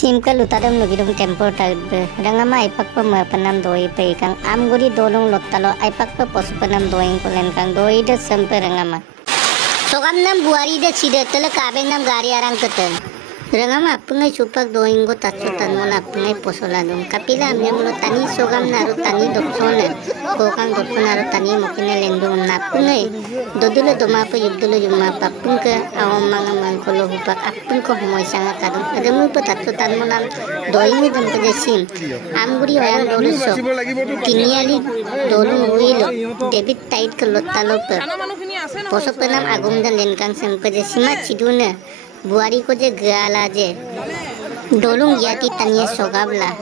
Simka lutadam lugidum tempo tagbe rangama ipak pa panam doi pe kang amguri dolong lottalo ipak pa posupanam doing kulen kang doi de sempe rangama sogam nam buari de side tele kabeng nam gari arang keten rangama apungai supak doing go tatsu tanmon apungai posola dum kapila amne mulo tani sogam naru tani doksone kokang doksonaru tani mokine lendung napungai dodule doma pa yubdule yumma papungke awam manga mangkolo hupak apun ko homoy sanga kadum adamu pa tatsu tanmonam doing dum pejesim amguri wayang dolu so kiniali dolu wilo debit tight ke lottalo pe posopenam agum dan lenkang sempejesima cidune buari ko je gala je dolung yati tanya sogabla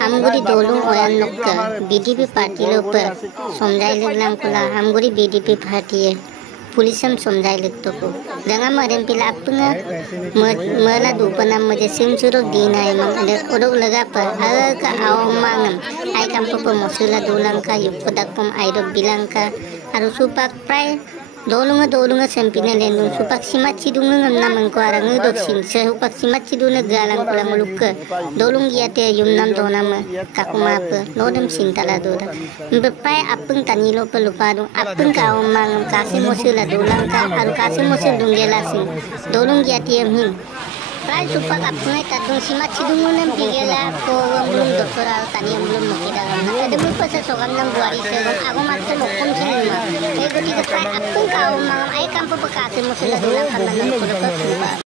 amguri dolung oyan nokka BDP party lope somjai leglang kula amguri BDP party pulisam somjai legtoko jangan maren pila apunga mala dupana muje simsurok dina emang ada odok lega pa ka awmangam ai kampo mosula dulang ka yupodak pom aidok bilang ka harus supak prai dolunga sempina lendung supak simat cidunga ngamna mangko arang dok singse supak simat ciduna galang pulang mulukka dolung giate yumnam donama kakumapa lodem sintala dora bepai apung tanilo pelupadu apung kaumang kasih mosila dulang ka aru kasih mosil dunggela sing dolung giate yamhin Prai supak apungai tatung simat cidunga nam pigela ko belum doktoral tani belum mukida ada mupa sesogam nam buari segam aku maksud lokum sinuma ego tiga prai apung kau mang ai kampo bekasi musila dulang karena nam kuda